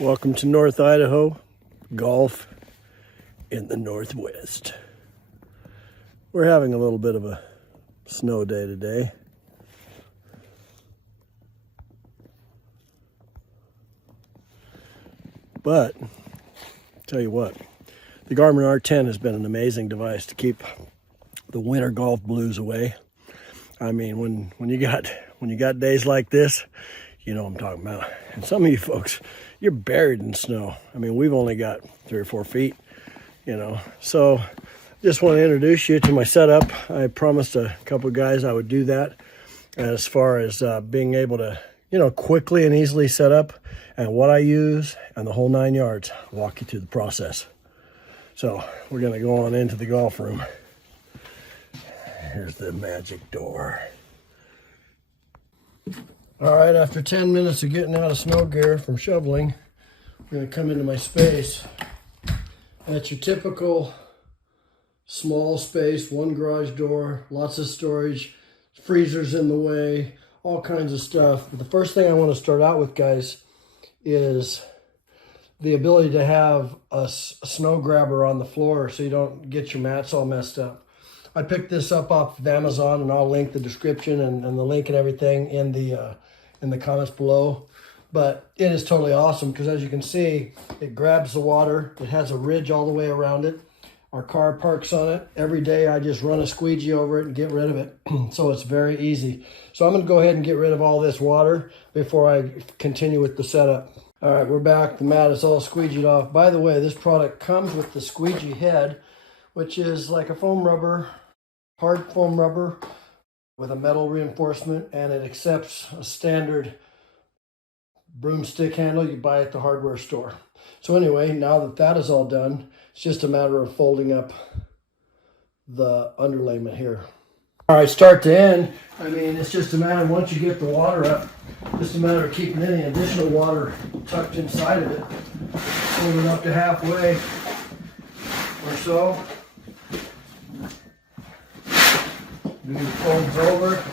Welcome to North Idaho, golf in the Northwest. We're having a little bit of a snow day today. But, tell you what, the Garmin R10 has been an amazing device to keep the winter golf blues away. I mean, when you got days like this, you know what I'm talking about. And some of you folks, you're buried in snow. I mean, we've only got 3 or 4 feet, you know. So just want to introduce you to my setup. I promised a couple of guys I would do that as far as being able to, you know, quickly and easily set up and what I use and the whole 9 yards. I'll walk you through the process. So we're going to go on into the golf room. Here's the magic door. All right, after 10 minutes of getting out of snow gear from shoveling, we're going to come into my space. And it's your typical small space, one garage door, lots of storage, freezers in the way, all kinds of stuff. But the first thing I want to start out with, guys, is the ability to have a snow grabber on the floor so you don't get your mats all messed up. I picked this up off of Amazon, and I'll link the description and the link and everything in the comments below. But it is totally awesome because, as you can see, it grabs the water. It has a ridge all the way around it. Our car parks on it. Every day I just run a squeegee over it and get rid of it. So it's very easy. So I'm going to go ahead and get rid of all this water before I continue with the setup. All right, we're back. The mat is all squeegeed off. By the way, this product comes with the squeegee head, which is like a foam rubber, hard foam rubber with a metal reinforcement, and it accepts a standard broomstick handle you buy at the hardware store. So anyway, now that that is all done, it's just a matter of folding up the underlayment here. All right, start to end, I mean, it's just a matter, once you get the water up, just a matter of keeping any additional water tucked inside of it. Fold it up to halfway or so. Move the folds over,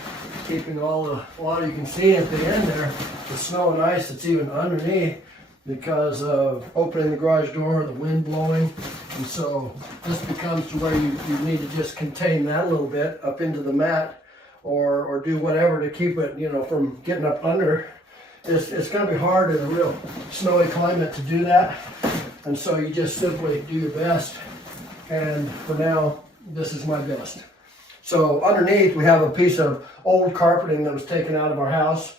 keeping all the water. You can see at the end there, the snow and ice that's even underneath because of opening the garage door, the wind blowing. And so this becomes to where you need to just contain that a little bit up into the mat or do whatever to keep it, you know, from getting up under. It's going to be hard in a real snowy climate to do that. And so you just simply do your best. And for now, this is my best. So underneath we have a piece of old carpeting that was taken out of our house.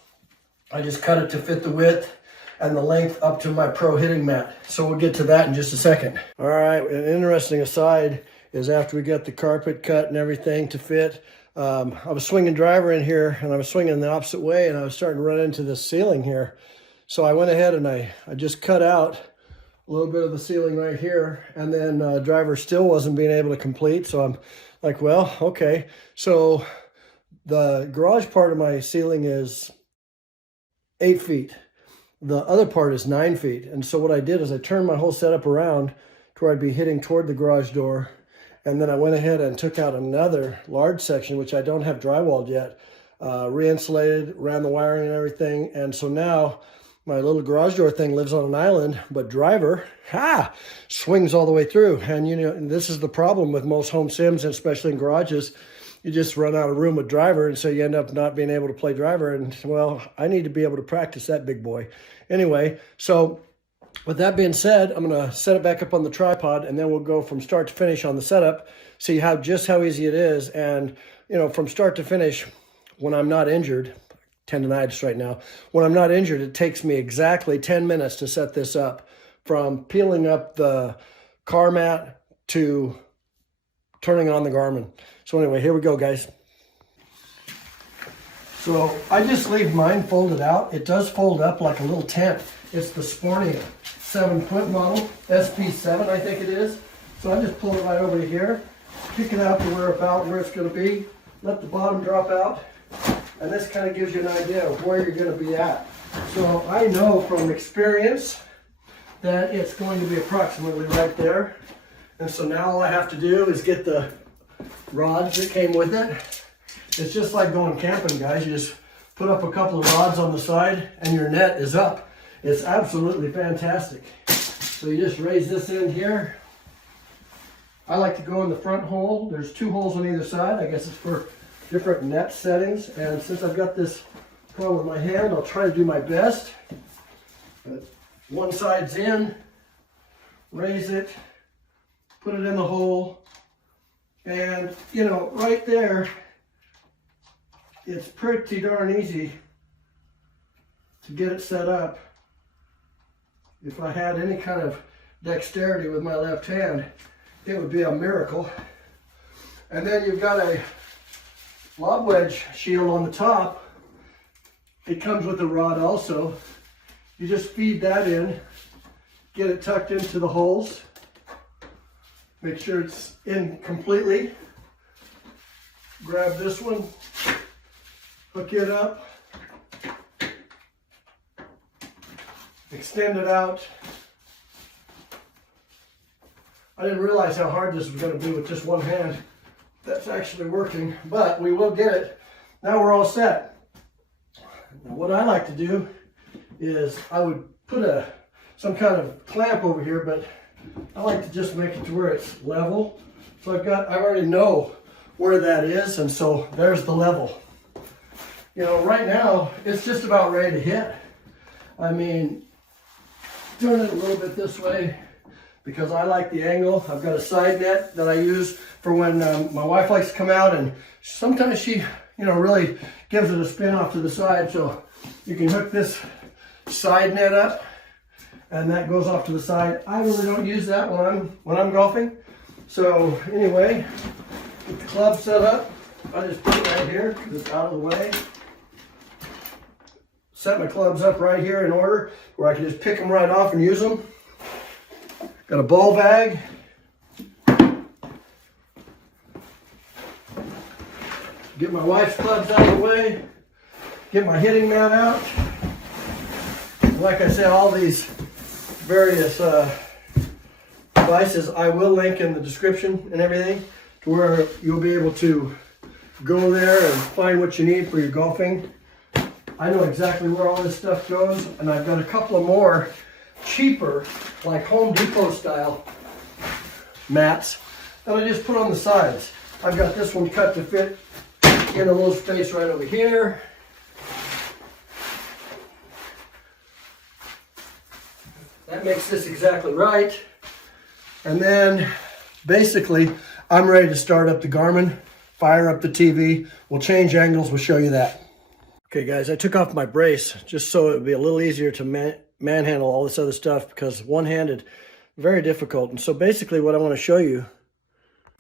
I just cut it to fit the width and the length up to my pro hitting mat. So we'll get to that in just a second. All right, an interesting aside is after we get the carpet cut and everything to fit, I was swinging driver in here and I was swinging the opposite way and I was starting to run into this ceiling here. So I went ahead and I just cut out a little bit of the ceiling right here, and then driver still wasn't being able to complete. So I'm like, well, okay. So the garage part of my ceiling is 8 feet. The other part is 9 feet. And so what I did is I turned my whole setup around to where I'd be hitting toward the garage door. And then I went ahead and took out another large section, which I don't have drywalled yet, re-insulated, ran the wiring and everything. And so now my little garage door thing lives on an island, but driver, swings all the way through. And you know, and this is the problem with most home sims, especially in garages. You just run out of room with driver, and so you end up not being able to play driver. And well, I need to be able to practice that big boy. Anyway, so with that being said, I'm going to set it back up on the tripod, and then we'll go from start to finish on the setup, see just how easy it is. And you know, from start to finish, when I'm not injured, tendonitis right now. When I'm not injured, it takes me exactly 10 minutes to set this up, from peeling up the car mat to turning on the Garmin. So anyway, here we go, guys. So I just leave mine folded out. It does fold up like a little tent. It's the Spornia 7-foot model, SP7 I think it is. So I just pull it right over to here, kick it out to where it's going to be, let the bottom drop out. And this kind of gives you an idea of where you're going to be at. So I know from experience that it's going to be approximately right there. And so now all I have to do is get the rods that came with it. It's just like going camping, guys. You just put up a couple of rods on the side and your net is up. It's absolutely fantastic. So you just raise this in here. I like to go in the front hole. There's 2 holes on either side. I guess it's for different net settings. And since I've got this problem with my hand, I'll try to do my best. But one side's in, raise it, put it in the hole. And, you know, right there, it's pretty darn easy to get it set up. If I had any kind of dexterity with my left hand, it would be a miracle. And then you've got a lob wedge shield on the top. It comes with a rod also. You just feed that in, get it tucked into the holes. Make sure it's in completely. Grab this one, hook it up, extend it out. I didn't realize how hard this was going to be with just one hand. That's actually working, but we will get it. Now we're all set. Now what I like to do is I would put some kind of clamp over here, but I like to just make it to where it's level. So I already know where that is, and so there's the level. You know, right now it's just about ready to hit. I mean, doing it a little bit this way because I like the angle. I've got a side net that I use for when my wife likes to come out, and sometimes she, you know, really gives it a spin off to the side. So you can hook this side net up, and that goes off to the side. I really don't use that when I'm golfing. So anyway, get the club set up. I just put it right here because it's out of the way. Set my clubs up right here in order where I can just pick them right off and use them. Got a ball bag. Get my wife's clubs out of the way. Get my hitting mat out. Like I said, all these various devices I will link in the description and everything to where you'll be able to go there and find what you need for your golfing. I know exactly where all this stuff goes, and I've got a couple of more cheaper, like Home Depot style mats that I just put on the sides. I've got this one cut to fit in a little space right over here. That makes this exactly right. And then basically I'm ready to start up the Garmin, fire up the TV. We'll change angles, we'll show you that. Okay guys, I took off my brace just so it would be a little easier to manhandle all this other stuff, because one-handed, very difficult. And so basically what I want to show you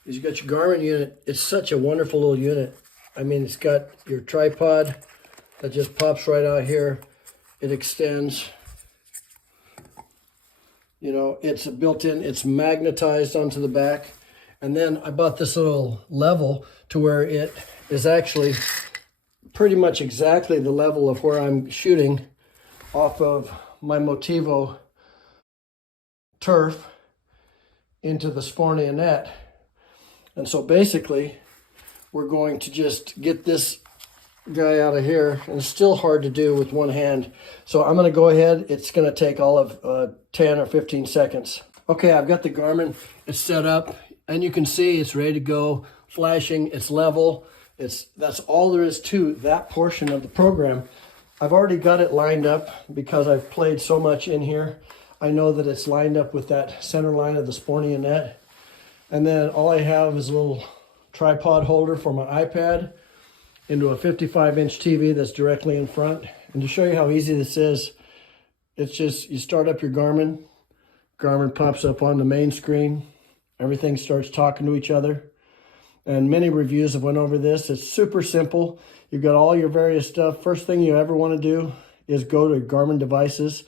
is you got your Garmin unit. It's such a wonderful little unit. I mean, it's got your tripod that just pops right out here. It extends. You know, it's a built-in, it's magnetized onto the back. And then I bought this little level to where it is actually pretty much exactly the level of where I'm shooting off of my Motivo turf into the Spornia net. And so basically we're going to just get this guy out of here, and it's still hard to do with one hand. So I'm going to go ahead. It's going to take all of 10 or 15 seconds. Okay, I've got the Garmin. It's set up, and you can see it's ready to go, flashing, it's level. That's all there is to that portion of the program. I've already got it lined up because I've played so much in here. I know that it's lined up with that center line of the Spornia net. And then all I have is a little tripod holder for my iPad into a 55-inch TV that's directly in front. And to show you how easy this is, it's just, you start up your Garmin. Garmin pops up on the main screen. Everything starts talking to each other. And many reviews have went over this. It's super simple. You've got all your various stuff. First thing you ever want to do is go to Garmin devices,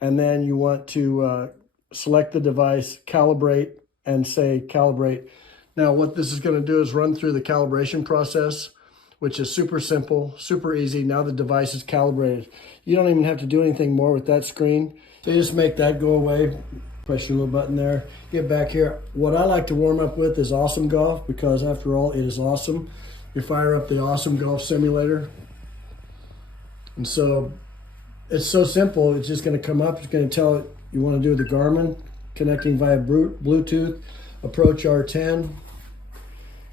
and then you want to select the device, calibrate, and say calibrate. Now what this is going to do is run through the calibration process, which is super simple, super easy. Now the device is calibrated. You don't even have to do anything more with that screen. So you just make that go away. Press your little button there, get back here. What I like to warm up with is Awesome Golf, because after all, it is awesome. You fire up the Awesome Golf simulator. And so It's so simple. It's just going to come up. It's going to tell it you want to do the Garmin, connecting via Bluetooth, approach R10.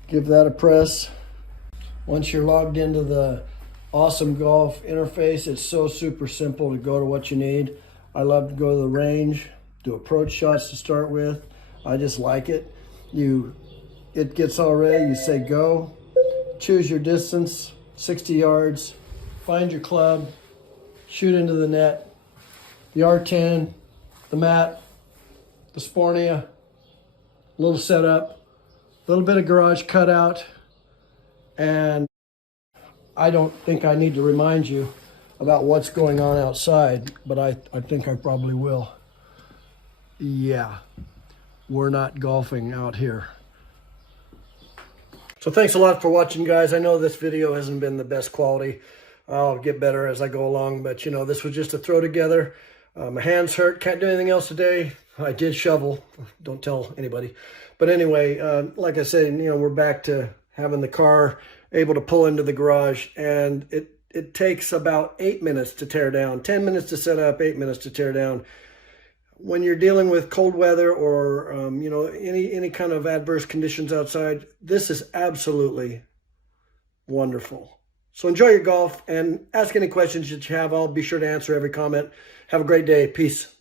Give that a press. Once you're logged into the Awesome Golf interface, it's so super simple to go to what you need. I love to go to the range, do approach shots to start with. I just like it. It gets all ready, you say go, choose your distance, 60 yards, find your club, shoot into the net, the R10, the mat, the Spornia, a little setup, a little bit of garage cutout, and I don't think I need to remind you about what's going on outside, but I think I probably will. Yeah, we're not golfing out here. So thanks a lot for watching, guys. I know this video hasn't been the best quality. I'll get better as I go along, but you know, this was just a throw together. My hands hurt, can't do anything else today. I did shovel, don't tell anybody. But anyway, like I said, you know, we're back to having the car able to pull into the garage, and it takes about 8 minutes to tear down, 10 minutes to set up, 8 minutes to tear down. When you're dealing with cold weather or you know, any kind of adverse conditions outside, this is absolutely wonderful. So enjoy your golf and ask any questions that you have. I'll be sure to answer every comment. Have a great day. Peace.